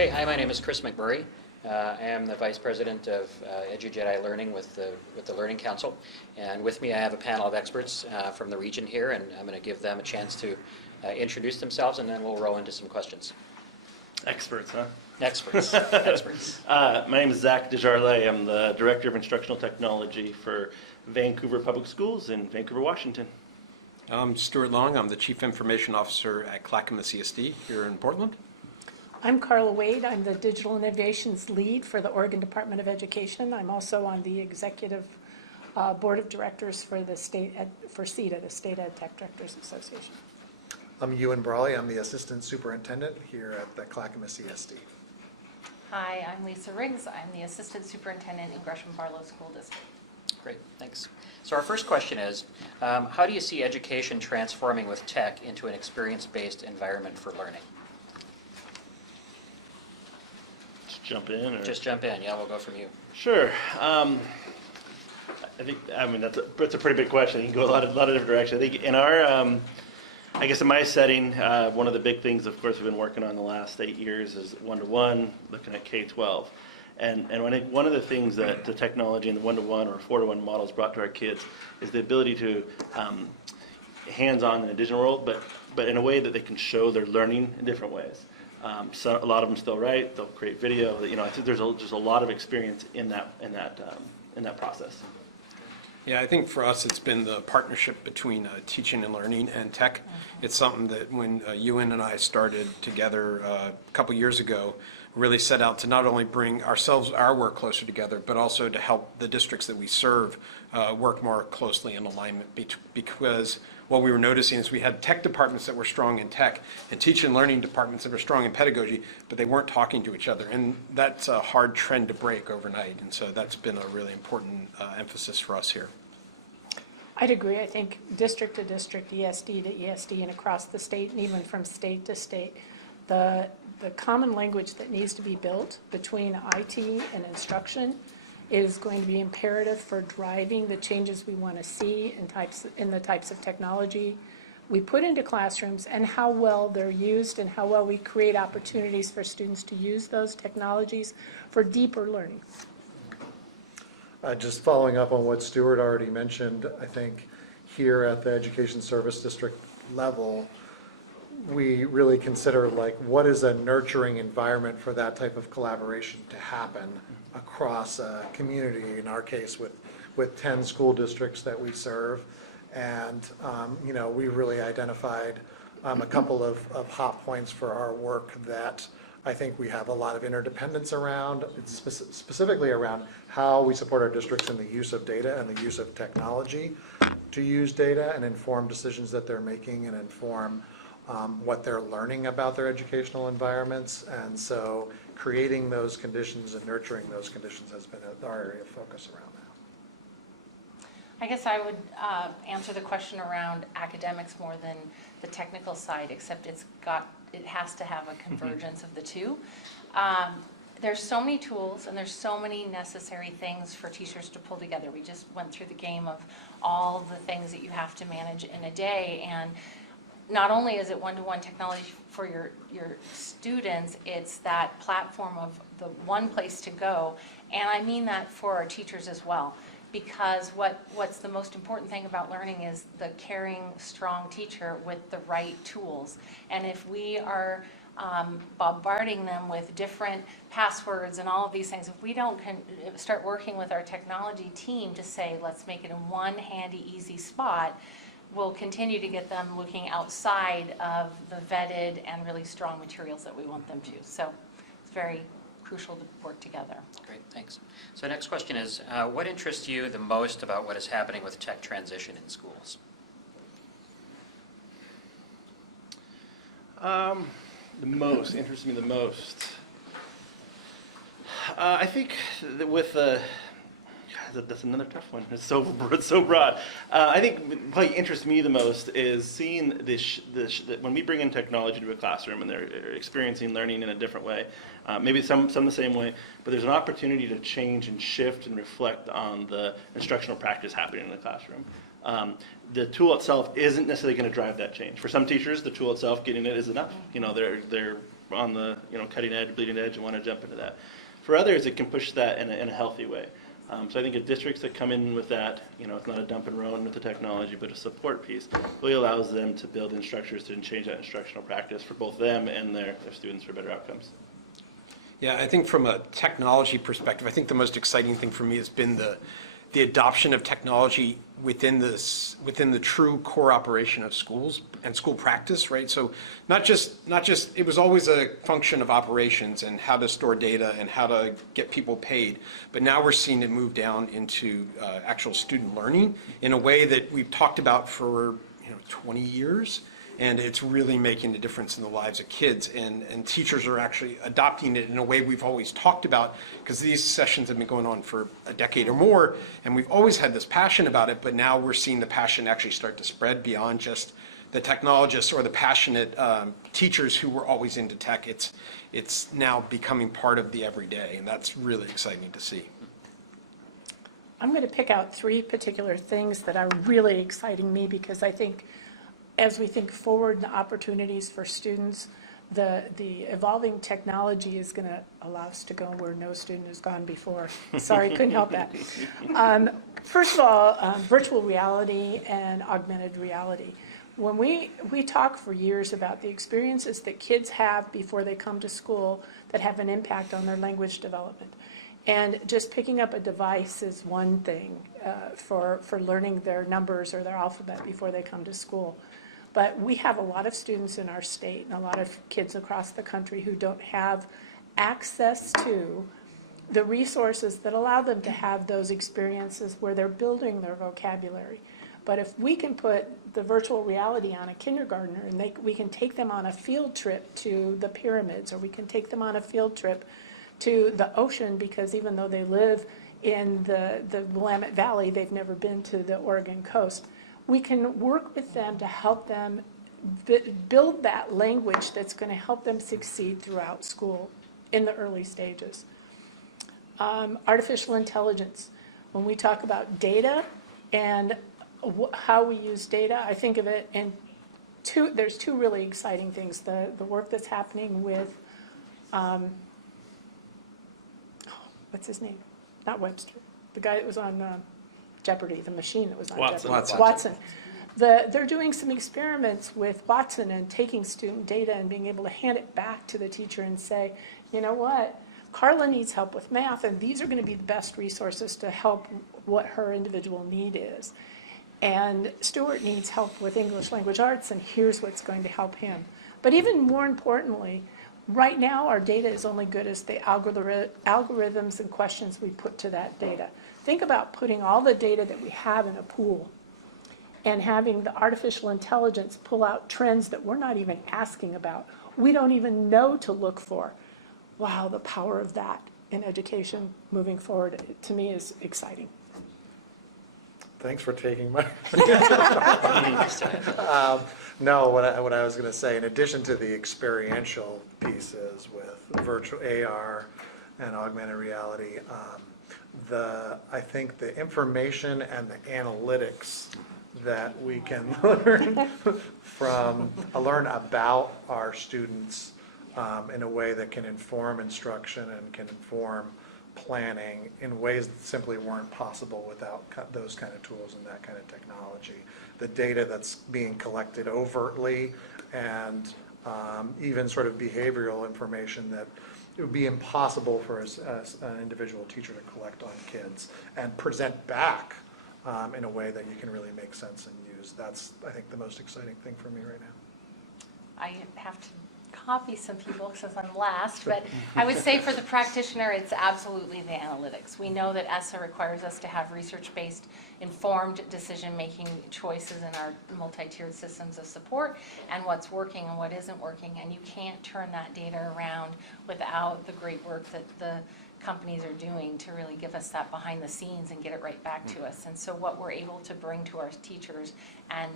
Okay, hi, my name is Chris McMurray. I am the Vice President of EduJedi Learning with the Learning Council. And with me I have a panel of experts from the region here, and I'm going to give them a chance to introduce themselves, and then we'll roll into some questions. Experts, huh? Experts. Experts. My name is Zach Desjarlais. I'm the Director of Instructional Technology for Vancouver Public Schools in Vancouver, Washington. I'm Stuart Long. I'm the Chief Information Officer at Clackamas ESD here in Portland. I'm Carla Wade. I'm the Digital Innovations Lead for the Oregon Department of Education. I'm also on the Executive Board of Directors for the for SETA, the State Ed Tech Directors Association. I'm Ewan Brawley. I'm the Assistant Superintendent here at the Clackamas ESD. Hi, I'm Lisa Riggs. I'm the Assistant Superintendent in Gresham-Barlow School District. Great, thanks. So our first question is, how do you see education transforming with tech into an experience-based environment for learning? Jump in? Or? Just jump in. Yeah, we'll go from you. Sure. I mean, that's a pretty big question. You can go a lot of different directions. I think in our, I guess in my setting, one of the big things, of course, we've been working on the last 8 years is one-to-one, looking at K-12. And I think one of the things that the technology and the one-to-one or four-to-one models brought to our kids is the ability to hands-on in a digital world, but in a way that they can show their learning in different ways. So a lot of them still write. They'll create video. You know, I think there's just a lot of experience in that process. Yeah, I think for us it's been the partnership between teaching and learning and tech. It's something that when Ewan and I started together a couple years ago, really set out to not only bring our work closer together, but also to help the districts that we serve work more closely in alignment, because what we were noticing is we had tech departments that were strong in tech and teaching and learning departments that were strong in pedagogy, but they weren't talking to each other. And that's a hard trend to break overnight. And so that's been a really important emphasis for us here. I'd agree. I think district to district, ESD to ESD, and across the state, and even from state to state, the common language that needs to be built between IT and instruction is going to be imperative for driving the changes we want to see in the types of technology we put into classrooms, and how well they're used, and how well we create opportunities for students to use those technologies for deeper learning. Just following up on what Stuart already mentioned, I think here at the Education Service District level, we really consider what is a nurturing environment for that type of collaboration to happen across a community, in our case with 10 school districts that we serve. And we really identified a couple of hot points for our work that I think we have a lot of interdependence around. It's specifically around how we support our districts in the use of data and the use of technology to use data and inform decisions that they're making and inform what they're learning about their educational environments. And so creating those conditions and nurturing those conditions has been our area of focus around that. I guess I would answer the question around academics more than the technical side, except it has to have a convergence of the two. There's so many tools and there's so many necessary things for teachers to pull together. We just went through the game of all the things that you have to manage in a day, and not only is it one-to-one technology for your students, it's that platform of the one place to go, and I mean that for our teachers as well. Because what's the most important thing about learning is the caring, strong teacher with the right tools. And if we are bombarding them with different passwords and all of these things, if we don't start working with our technology team to say, let's make it in one handy, easy spot, we'll continue to get them looking outside of the vetted and really strong materials that we want them to. So it's very crucial to work together. Great, thanks. So next question is, what interests you the most about what is happening with tech transition in schools? Interests me the most. I think that with that's another tough one. It's so broad. I think what interests me the most is seeing that when we bring in technology to a classroom and they're experiencing learning in a different way, maybe some the same way, but there's an opportunity to change and shift and reflect on the instructional practice happening in the classroom. The tool itself isn't necessarily going to drive that change. For some teachers, the tool itself, getting it, is enough. You know, they're on the cutting edge, bleeding edge, and want to jump into that. For others, it can push that in a healthy way. So I think districts that come in with that, it's not a dump and run with the technology, but a support piece, really allows them to build instructors to change that instructional practice for both them and their students for better outcomes. Yeah, I think from a technology perspective, I think the most exciting thing for me has been the adoption of technology within the true core operation of schools and school practice, right? So not just it was always a function of operations and how to store data and how to get people paid, but now we're seeing it move down into actual student learning in a way that we've talked about for 20 years. And it's really making a difference in the lives of kids, and teachers are actually adopting it in a way we've always talked about, because these sessions have been going on for a decade or more, and we've always had this passion about it, but now we're seeing the passion actually start to spread beyond just the technologists or the passionate teachers who were always into tech. It's now becoming part of the everyday, and that's really exciting to see. I'm going to pick out 3 particular things that are really exciting me, because I think as we think forward the opportunities for students, the evolving technology is going to allow us to go where no student has gone before. Sorry, couldn't help that. First of all, virtual reality and augmented reality. When we talk for years about the experiences that kids have before they come to school that have an impact on their language development. And just picking up a device is one thing for learning their numbers or their alphabet before they come to school. But we have a lot of students in our state and a lot of kids across the country who don't have access to the resources that allow them to have those experiences where they're building their vocabulary. But if we can put the virtual reality on a kindergartner and we can take them on a field trip to the pyramids, or we can take them on a field trip to the ocean, because even though they live in the Willamette Valley, they've never been to the Oregon coast. We can work with them to help them build that language that's going to help them succeed throughout school in the early stages. Artificial intelligence. When we talk about data and how we use data, I think of it in there's 2 really exciting things. The work that's happening with, what's his name? Not Webster. The guy that was on Jeopardy, the machine that was on Watson. Jeopardy. Watson. They're doing some experiments with Watson and taking student data and being able to hand it back to the teacher and say, you know what, Carla needs help with math, and these are going to be the best resources to help what her individual need is. And Stuart needs help with English language arts, and here's what's going to help him. But even more importantly, right now our data is only good as the algorithms and questions we put to that data. Think about putting all the data that we have in a pool and having the artificial intelligence pull out trends that we're not even asking about. We don't even know to look for. Wow, the power of that in education moving forward, to me, is exciting. Thanks for taking my. No, what I was going to say, in addition to the experiential pieces with virtual AR and augmented reality, I think the information and the analytics that we can learn about our students in a way that can inform instruction and can inform planning in ways that simply weren't possible without those kind of tools and that kind of technology. The data that's being collected overtly and even sort of behavioral information that it would be impossible for an individual teacher to collect on kids and present back in a way that you can really make sense and use. That's, I think, the most exciting thing for me right now. I have to copy some people since I'm last, but I would say for the practitioner, it's absolutely the analytics. We know that ESSA requires us to have research-based, informed decision-making choices in our multi-tiered systems of support, and what's working and what isn't working, and you can't turn that data around without the great work that the companies are doing to really give us that behind the scenes and get it right back to us. And so what we're able to bring to our teachers and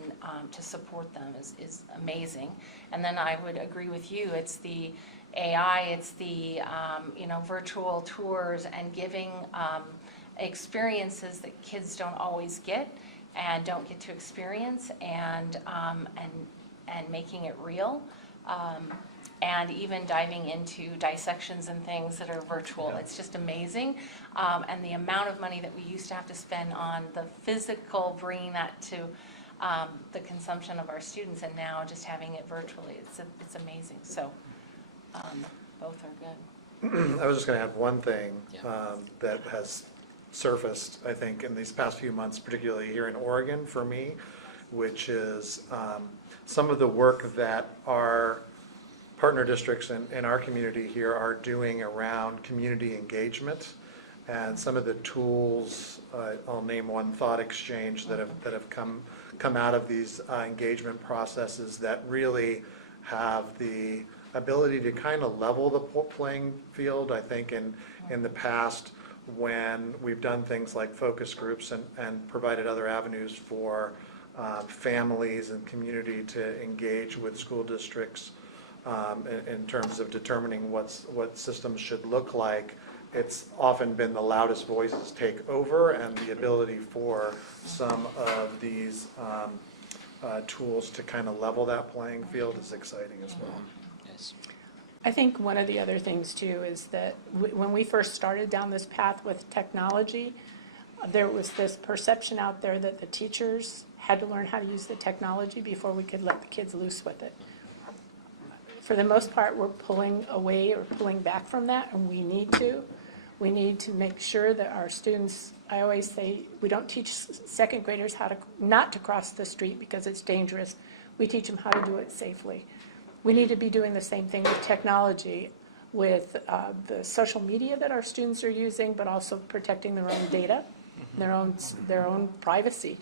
to support them is amazing. And then I would agree with you, it's the AI, it's the virtual tours and giving experiences that kids don't always get and don't get to experience, and making it real. and even diving into dissections and things that are virtual. Yeah. It's just amazing. And the amount of money that we used to have to spend on the physical, bringing that to the consumption of our students, and now just having it virtually, it's amazing. So both are good. I was just going to add one thing Yeah. that has surfaced, I think, in these past few months, particularly here in Oregon for me, which is some of the work that our partner districts in our community here are doing around community engagement, and some of the tools, I'll name one, Thought Exchange, that have come out of these engagement processes that really have the ability to kind of level the playing field. I think in the past, when we've done things like focus groups and provided other avenues for families and community to engage with school districts in terms of determining what systems should look like, it's often been the loudest voices take over, and the ability for some of these tools to kind of level that playing field is exciting as well. Yes. I think one of the other things too is that when we first started down this path with technology, there was this perception out there that the teachers had to learn how to use the technology before we could let the kids loose with it. For the most part, we're pulling away or pulling back from that, and we need to. We need to make sure that our students, I always say, we don't teach second graders how to not to cross the street because it's dangerous. We teach them how to do it safely. We need to be doing the same thing with technology, with the social media that our students are using, but also protecting their own data, their own privacy.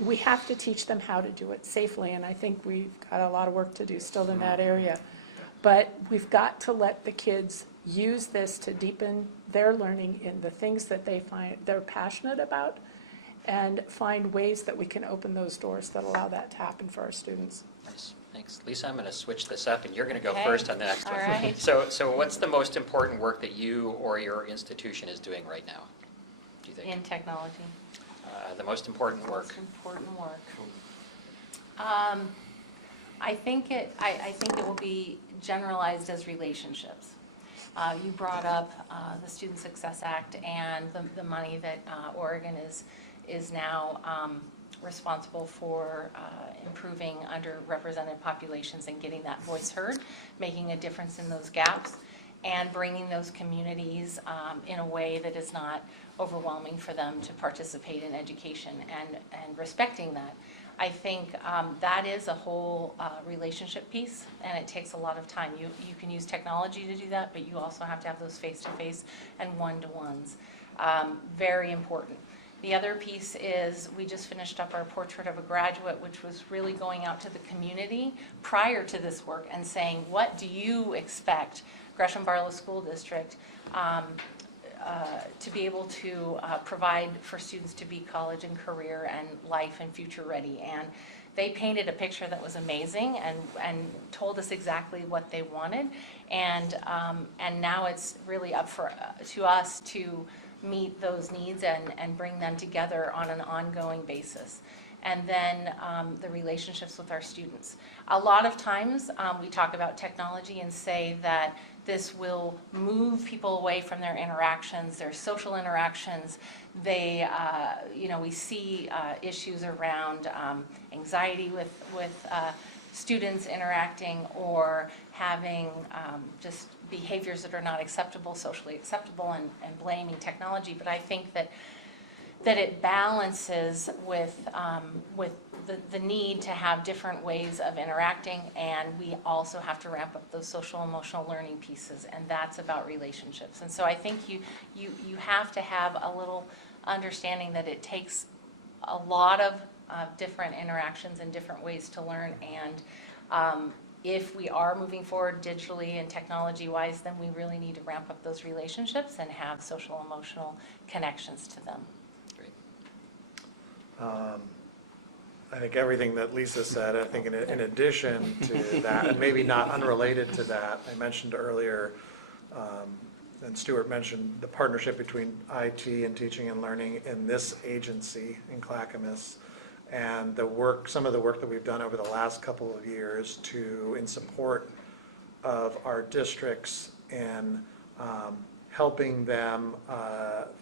We have to teach them how to do it safely, and I think we've got a lot of work to do still in that area. But we've got to let the kids use this to deepen their learning in the things that they find they're passionate about, and find ways that we can open those doors that allow that to happen for our students. Nice. Thanks. Lisa, I'm going to switch this up, and you're going to go Okay. first on the next All one. right. So what's the most important work that you or your institution is doing right now, do you think? In technology. The most important work. Most important work. I think it will be generalized as relationships. You brought up the Student Success Act and the money that Oregon is now responsible for improving underrepresented populations and getting that voice heard, making a difference in those gaps, and bringing those communities in a way that is not overwhelming for them to participate in education, and respecting that. I think that is a whole relationship piece, and it takes a lot of time. You can use technology to do that, but you also have to have those face-to-face and one-to-ones. Very important. The other piece is we just finished up our Portrait of a Graduate, which was really going out to the community prior to this work and saying, what do you expect Gresham-Barlow School District to be able to provide for students to be college and career and life and future ready. And they painted a picture that was amazing and told us exactly what they wanted. And now it's really up to us to meet those needs and bring them together on an ongoing basis. And then the relationships with our students. A lot of times we talk about technology and say that this will move people away from their interactions, their social interactions. They, we see issues around anxiety with students interacting or having just behaviors that are not acceptable, socially acceptable, and blaming technology. But I think that it balances with the need to have different ways of interacting, and we also have to ramp up those social emotional learning pieces, and that's about relationships. And so I think you have to have a little understanding that it takes a lot of different interactions and different ways to learn, and if we are moving forward digitally and technology-wise, then we really need to ramp up those relationships and have social emotional connections to them. I think everything that Lisa said, I think in addition to that, and maybe not unrelated to that, I mentioned earlier, and Stuart mentioned the partnership between IT and teaching and learning in this agency in Clackamas, and some of the work that we've done over the last couple of years in support of our districts in helping them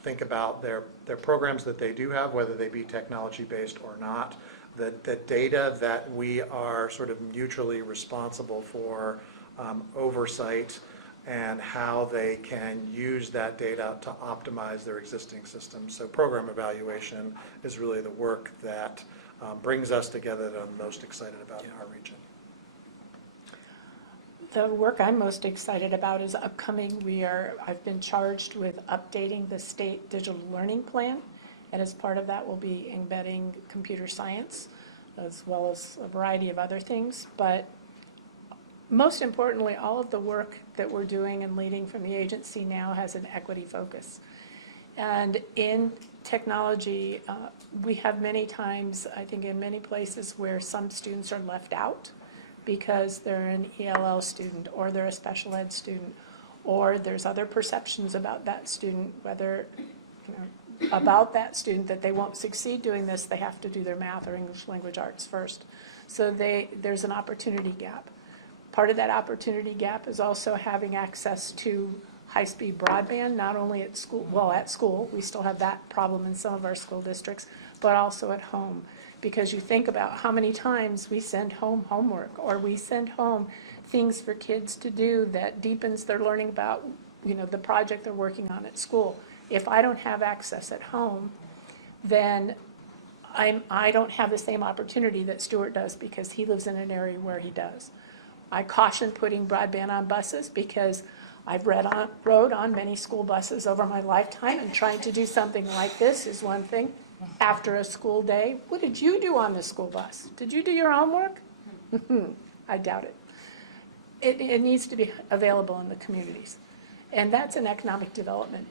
think about their programs that they do have, whether they be technology-based or not, the data that we are sort of mutually responsible for oversight, and how they can use that data to optimize their existing systems. So program evaluation is really the work that brings us together that I'm most excited about in our region. The work I'm most excited about is upcoming. I've been charged with updating the state digital learning plan, and as part of that we'll be embedding computer science as well as a variety of other things. But most importantly, all of the work that we're doing and leading from the agency now has an equity focus. And in technology, we have many times, I think in many places, where some students are left out because they're an ELL student or they're a special ed student, or there's other perceptions about that student, whether, about that student, that they won't succeed doing this, they have to do their math or English language arts first. So there's an opportunity gap. Part of that opportunity gap is also having access to high-speed broadband, not only at school, well, at school, we still have that problem in some of our school districts, but also at home. Because you think about how many times we send home homework, or we send home things for kids to do that deepens their learning about, the project they're working on at school. If I don't have access at home, then I don't have the same opportunity that Stuart does, because he lives in an area where he does. I caution putting broadband on buses, because I've rode on many school buses over my lifetime, and trying to do something like this is one thing. After a school day, what did you do on the school bus? Did you do your homework? I doubt it. It needs to be available in the communities. And that's an economic development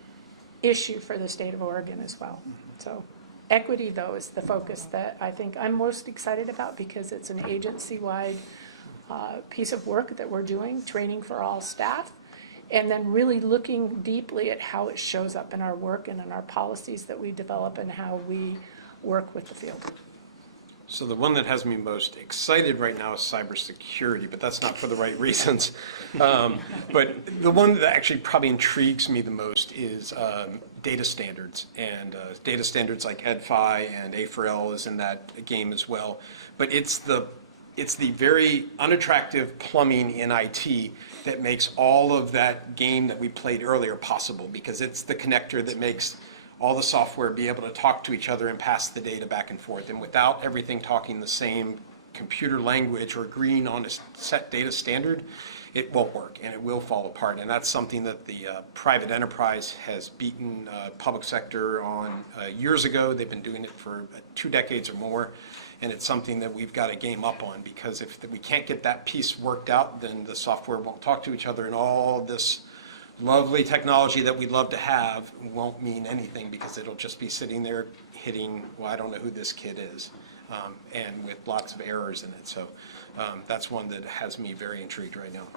issue for the state of Oregon as well. So equity, though, is the focus that I think I'm most excited about, because it's an agency-wide piece of work that we're doing, training for all staff, and then really looking deeply at how it shows up in our work and in our policies that we develop and how we work with the field. So the one that has me most excited right now is cybersecurity, but that's not for the right reasons. But the one that actually probably intrigues me the most is data standards, and data standards like EdFi and A4L is in that game as well. But it's the very unattractive plumbing in IT that makes all of that game that we played earlier possible, because it's the connector that makes all the software be able to talk to each other and pass the data back and forth. And without everything talking the same computer language or agreeing on a set data standard, it won't work and it will fall apart. And that's something that the private enterprise has beaten public sector on years ago. They've been doing it for 2 decades or more. And it's something that we've got to game up on, because if we can't get that piece worked out, then the software won't talk to each other, and all this lovely technology that we'd love to have won't mean anything, because it'll just be sitting there hitting, well, I don't know who this kid is, and with lots of errors in it. So that's one that has me very intrigued right now.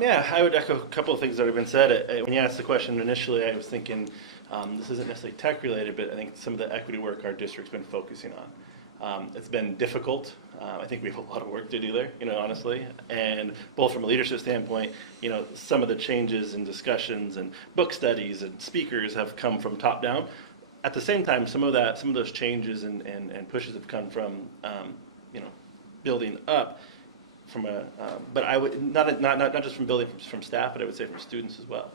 Yeah, I would echo a couple of things that have been said. When you asked the question initially, I was thinking this isn't necessarily tech related, but I think some of the equity work our district's been focusing on. It's been difficult. I think we have a lot of work to do there, honestly. And both from a leadership standpoint, some of the changes and discussions and book studies and speakers have come from top down. At the same time, some of those changes and pushes have come from, building up. But I would not just from building from staff, but I would say from students as well,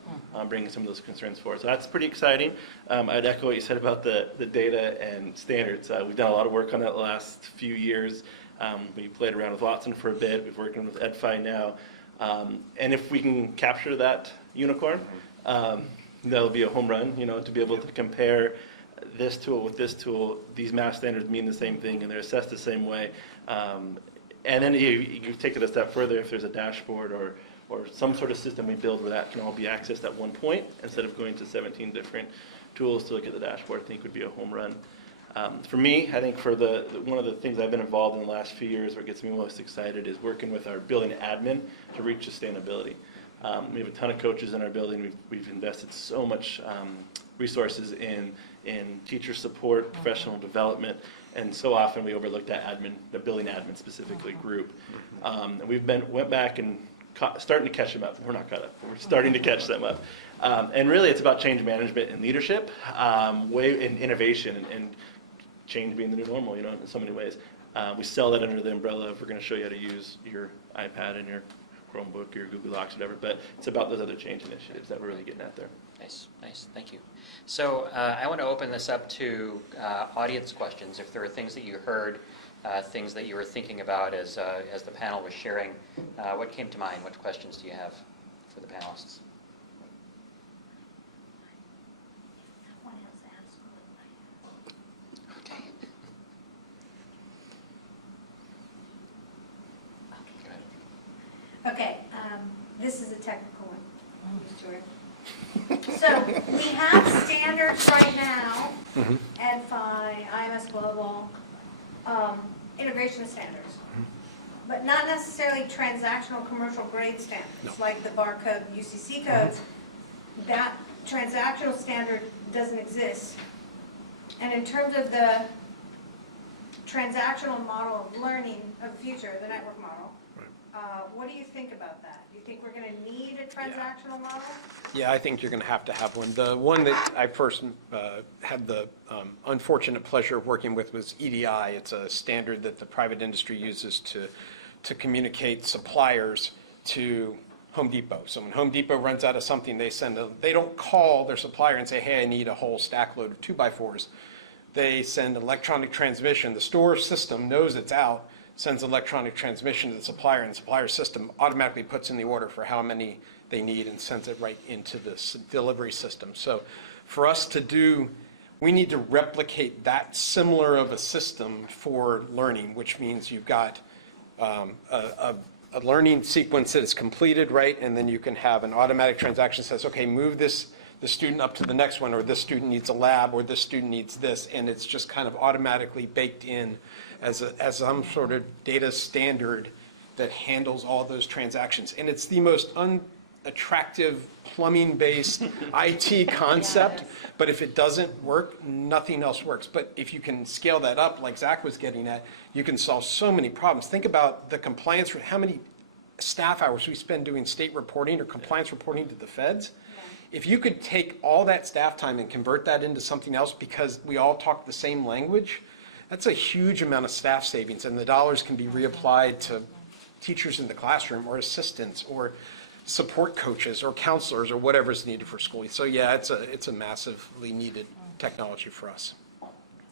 bringing some of those concerns forward. So that's pretty exciting. I'd echo what you said about the data and standards. We've done a lot of work on that the last few years. We played around with Watson for a bit. We've worked with EdFi now, and if we can capture that unicorn, that'll be a home run. To be able to compare this tool with this tool. These math standards mean the same thing, and they're assessed the same way. And then you take it a step further. If there's a dashboard or some sort of system we build where that can all be accessed at one point, instead of going to 17 different tools to look at the dashboard, I think would be a home run. For me, I think for one of the things I've been involved in the last few years, what gets me most excited is working with our building admin to reach sustainability. We have a ton of coaches in our building. We've invested so much resources in teacher support, professional development, and so often we overlook that admin, the building admin specifically group. And went back and starting to catch them up. We're not caught up. We're starting to catch them up. And really, it's about change management and leadership, in innovation, and change being the new normal, in so many ways. We sell that under the umbrella of we're going to show you how to use your iPad and your Chromebook, your Google Docs, whatever. But it's about those other change initiatives that we're really getting at there. Nice, thank you. So I want to open this up to audience questions. If there are things that you heard, things that you were thinking about as the panel was sharing, what came to mind? What questions do you have for the panelists? Okay. Okay, this is a technical one, Stuart. So we have standards right now, EdFi, IMS Global, integration standards, but not necessarily transactional commercial grade standards, like the barcode UCC codes. That transactional standard doesn't exist. And in terms of the transactional model of learning of the future, the network model, what do you think about that? Do you think we're going to need a transactional model? Yeah, I think you're going to have one. The one that I first had the unfortunate pleasure of working with was EDI. It's a standard that the private industry uses to communicate suppliers to Home Depot. So when Home Depot runs out of something, they don't call their supplier and say, hey, I need a whole stack load of 2x4s. They send electronic transmission. The store system knows it's out, sends electronic transmission to the supplier, and the supplier system automatically puts in the order for how many they need and sends it right into the delivery system. So for us to do, we need to replicate that similar of a system for learning, which means you've got a learning sequence that is completed, right? And then you can have an automatic transaction that says, okay, move the student up to the next one, or this student needs a lab, or this student needs this, and it's just kind of automatically baked in as some sort of data standard that handles all those transactions. And it's the most unattractive plumbing-based IT concept, but if it doesn't work, nothing else works. But if you can scale that up, like Zach was getting at, you can solve so many problems. Think about the compliance, how many staff hours we spend doing state reporting or compliance reporting to the feds. If you could take all that staff time and convert that into something else because we all talk the same language, that's a huge amount of staff savings, and the dollars can be reapplied to teachers in the classroom or assistants or support coaches or counselors or whatever is needed for school. So yeah, it's a massively needed technology for us.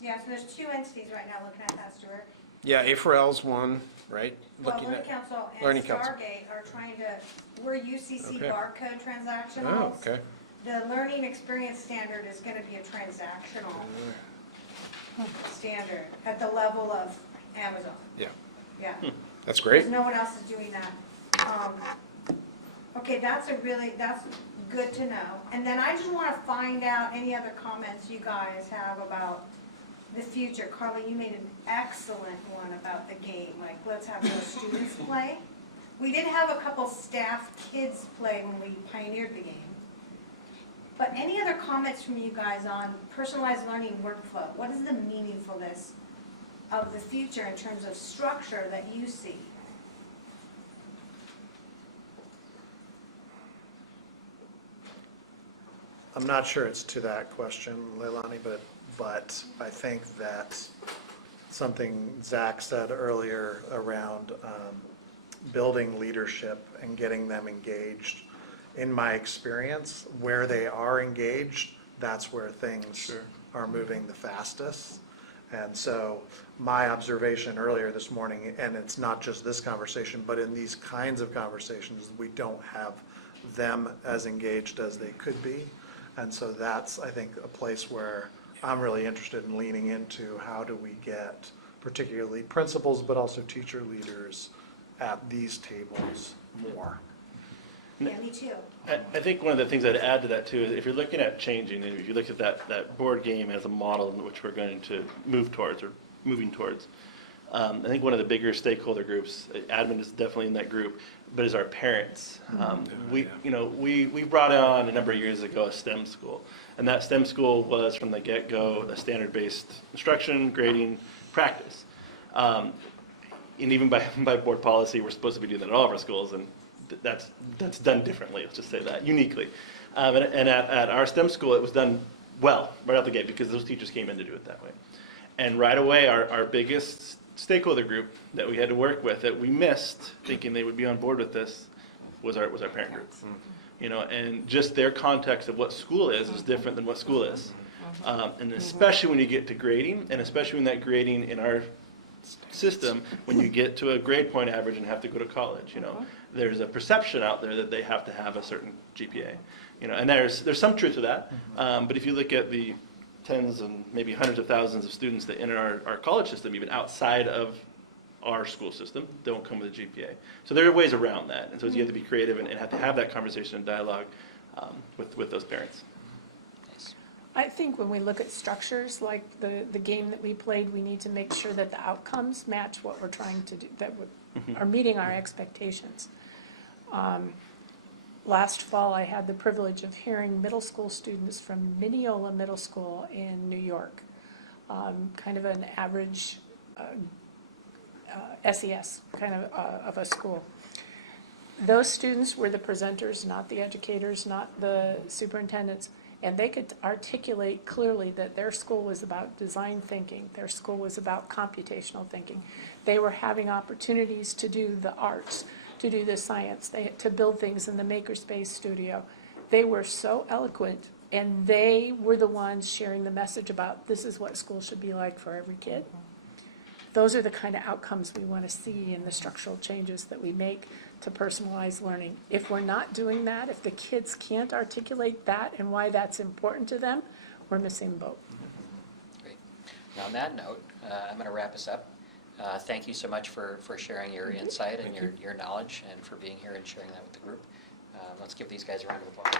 Yeah, so there's two entities right now looking at that, Stuart. Yeah, A4L's one, right? Well, Learning Council and Stargate are trying to, we're UCC barcode transactionals. Oh, okay. The learning experience standard is going to be a transactional standard at the level of Amazon. Yeah. Yeah. That's great. Because no one else is doing that. Okay, that's good to know. And then I just want to find out any other comments you guys have about the future. Carla, you made an excellent one about the game. Like, let's have those students play. We did have a couple staff kids play when we pioneered the game. But any other comments from you guys on personalized learning workflow? What is the meaningfulness of the future in terms of structure that you see? I'm not sure it's to that question, Leilani, but I think that something Zach said earlier around building leadership and getting them engaged. In my experience, where they are engaged, that's where things are moving the fastest. And so my observation earlier this morning, and it's not just this conversation, but in these kinds of conversations, we don't have them as engaged as they could be. And so that's, I think, a place where I'm really interested in leaning into how do we get particularly principals, but also teacher leaders at these tables more. Yeah, me too. I think one of the things I'd add to that too is if you're looking at changing, and if you look at that board game as a model in which we're going to move towards or moving towards, I think one of the bigger stakeholder groups, admin is definitely in that group, but is our parents. We brought on a number of years ago a STEM school, and that STEM school was from the get-go a standard-based instruction, grading, practice. And even by board policy, we're supposed to be doing that at all of our schools, and that's done differently, let's just say that, uniquely. And at our STEM school, it was done well, right out the gate, because those teachers came in to do it that way. And right away, our biggest stakeholder group that we had to work with, that we missed, thinking they would be on board with this, was our parent group. You know, and just their context of what school is different than what school is. And especially when you get to grading, and especially when that grading in our system, when you get to a grade point average and have to go to college, you know, there's a perception out there that they have to have a certain GPA, you know, and there's some truth to that. But if you look at the tens and maybe hundreds of thousands of students that enter our college system, even outside of our school system, don't come with a GPA. So there are ways around that, and so you have to be creative and have to have that conversation and dialogue with those parents. I think when we look at structures like the game that we played, we need to make sure that the outcomes match what we're trying to do, that are meeting our expectations. Last fall, I had the privilege of hearing middle school students from Mineola Middle School in New York, kind of an average SES kind of a school. Those students were the presenters, not the educators, not the superintendents. And they could articulate clearly that their school was about design thinking. Their school was about computational thinking. They were having opportunities to do the arts, to do the science, to build things in the Makerspace studio. They were so eloquent, and they were the ones sharing the message about this is what school should be like for every kid. Those are the kind of outcomes we want to see in the structural changes that we make to personalized learning. If we're not doing that, if the kids can't articulate that and why that's important to them, we're missing the boat. Great. And on that note, I'm going to wrap us up. Thank you so much for sharing your insight and your knowledge, and for being here and sharing that with the group. Let's give these guys a round of applause.